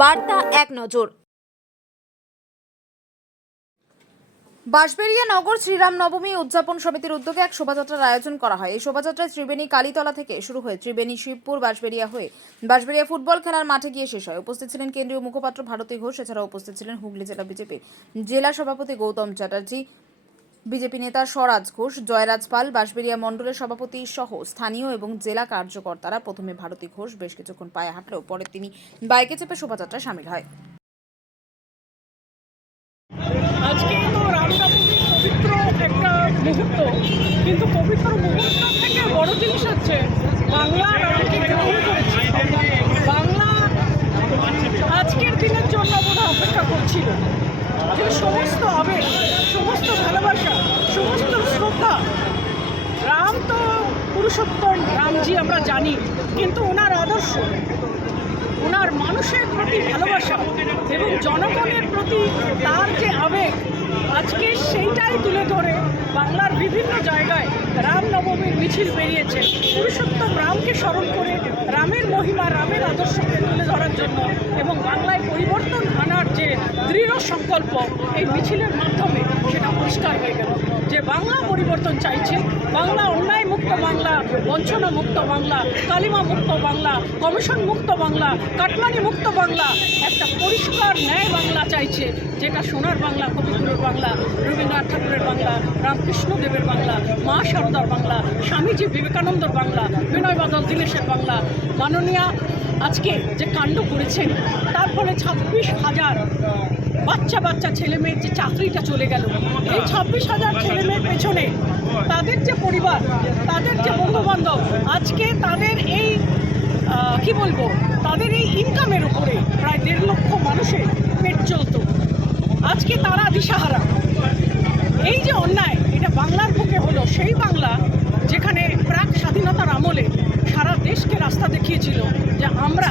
বার্তা এক নজর। বাঁশবেড়িয়া নগর শ্রীরাম নবমী উদযাপন সমিতির উদ্যোগে এক শোভাযাত্রার আয়োজন করা হয়। এই শোভাযাত্রায় ত্রিবেণী কালীতলা থেকে শুরু হয়ে ত্রিবেণী শিবপুর, বাঁশবেড়িয়া হয়ে বাঁশবেড়িয়া ফুটবল খেলার মাঠে গিয়ে শেষ হয়। উপস্থিত ছিলেন কেন্দ্রীয় মুখপাত্র ভারতী ঘোষ, এছাড়াও উপস্থিত ছিলেন হুগলি জেলা বিজেপির জেলা সভাপতি গৌতম চ্যাটার্জি বিজেপি নেতা স্বরাজ ঘোষ, জয়রাজ পাল, বাঁশবেড়িয়া মণ্ডলের সভাপতি সহ স্থানীয় এবং জেলা কার্যকর্তারা প্রথমে ভারতী ঘোষ বেশ কিছুক্ষণ পায়ে হাঁটলেও পরে তিনি বাইকে চেপে শোভাযাত্রায় সামিল হয়। কিন্তু পবিত্র মুহূর্ত থেকে বড় জিনিস হচ্ছে, বাংলা রামকে গ্রহণ করেছে। বাংলা আজকের দিনের জন্য বোধহয় অপেক্ষা করছিল। যে সমস্ত আবেগ সমস্ত ভালোবাসা, সমস্ত শ্রদ্ধা। রাম তো পুরুষোত্তম, রামজি আমরা জানি, কিন্তু ওনার আদর্শ, ওনার মানুষের প্রতি ভালোবাসা এবং জনগণের প্রতি তার যে আবেগ, আজকে সেইটাই তুলে ধরে বাংলার বিভিন্ন জায়গায় রামনবমীর মিছিল বেরিয়েছে। পুরুষোত্তম রামকে স্মরণ করে রামের মহিমা, রামের আদর্শকে তুলে ধরার জন্য এবং বাংলায় পরিবর্তন আনার যে দৃঢ় সংকল্প এই মিছিলের মাধ্যমে পরিষ্কার হয়ে গেল। যে বাংলা পরিবর্তন চাইছে, বাংলা অন্যায় মুক্ত বাংলা, বঞ্চনা মুক্ত বাংলা, কালিমা মুক্ত বাংলা, কমিশন মুক্ত বাংলা, কাটমানি মুক্ত বাংলা, একটা পরিষ্কার ন্যায় বাংলা চাইছে, যেটা সোনার বাংলা, কবিগুরুর বাংলা, রবীন্দ্রনাথ ঠাকুরের বাংলা, রামকৃষ্ণ দেবের বাংলা, মা শারদার বাংলা, স্বামীজি বিবেকানন্দর বাংলা, বিনয় বাদল দীনেশের বাংলা। মাননীয়া আজকে যে কাণ্ড করেছেন ফলে ছাব্বিশ হাজার বাচ্চা বাচ্চা ছেলে মেয়ের যে চাকরিটা চলে গেল, এই ছাব্বিশ হাজার ছেলে মেয়ের পেছনে তাদের যে পরিবার, তাদের যে বন্ধুবান্ধব, আজকে তাদের এই কি বলব, তাদের এই ইনকামের উপরে প্রায় দেড় লক্ষ মানুষের পেট চলতো আজকে তারা দিশাহারা এই যে অন্যায় এটা বাংলার বুকে হলো সেই বাংলা যেখানে প্রাক স্বাধীনতার আমলে সারা দেশকে রাস্তা দেখিয়েছিল যে আমরা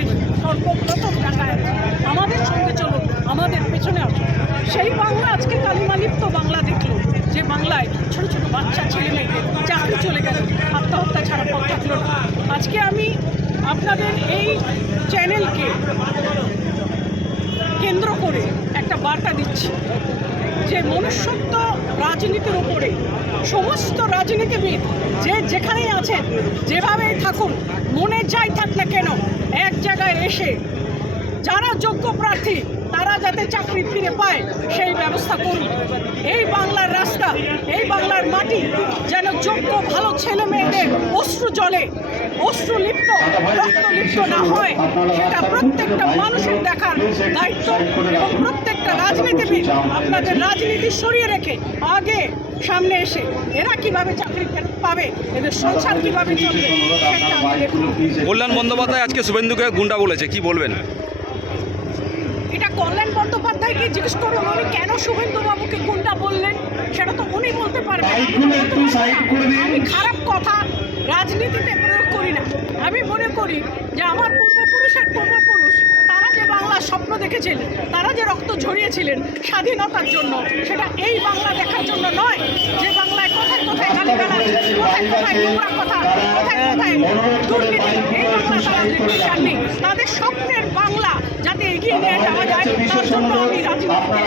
একেবারে সর্বপ্রথম জায়গায় আমাদের সঙ্গে চলুন আমাদের পেছনে আসুন সেই বাংলা, আজকে কালিমালিপ্ত বাংলা দেখল, যে বাংলায় ছোট ছোট বাচ্চা, ছেলে মেয়েদের চাকরি চলে গেল, আত্মহত্যা ছাড়া পথ থাকল আজকে আমি আপনাদের এই চ্যানেলকে কেন্দ্র করে একটা বার্তা দিচ্ছি, যে মনুষ্যত্ব রাজনীতির উপরে, সমস্ত রাজনীতিবিদ যে যেখানেই আছেন, যেভাবেই থাকুন, মনে যাই থাক না কেন, এক জায়গায় এসে যারা যোগ্য প্রার্থী, তারা যাতে চাকরি ফিরে পায়, সেই ব্যবস্থা করুন। এই বাংলার রাস্তা বাংলার মাটি যেন যোগ্য ভালো ছেলে মেয়েদের অশ্রু জলে, অশ্রু লিপ্ত, রক্ত লিপ্ত না হয়, সেটা প্রত্যেকটা মানুষের দেখার দায়িত্ব এবং প্রত্যেকটা রাজনীতিবিদ আপনাদের রাজনীতি সরিয়ে রেখে আগে সামনে এসে এরা কীভাবে চাকরি পাবে, এদের সংসার কীভাবে চলবে কল্যাণ বন্দ্যোপাধ্যায় আজকে শুভেন্দুকে গুন্ডা বলেছে, কি বলবেন? এটা কল্যাণ বন্দ্যোপাধ্যায়কে জিজ্ঞেস করুন উনি কেন শুভেন্দু বাবুকে গুন্ডা বললেন? সেটা তো উনি বলতে পারবেন। আমি খারাপ কথা রাজনীতিতে প্রয়োগ করি না। আমি মনে করি যে আমার পূর্বপুরুষের পূর্বপুরুষ তারা যে বাংলার স্বপ্ন দেখেছিলেন তারা যে রক্ত ঝরিয়েছিলেন স্বাধীনতার জন্য সেটা এই বাংলা দেখার জন্য নয়। যে বাংলায় কোথায় কোথায় গালিগালাজ কোথায় কোথায় নোংরা কথা তাদের স্বপ্নের বাংলা যাতে এগিয়ে নিয়ে যাওয়া যায় তার জন্য আমি রাজনীতিতে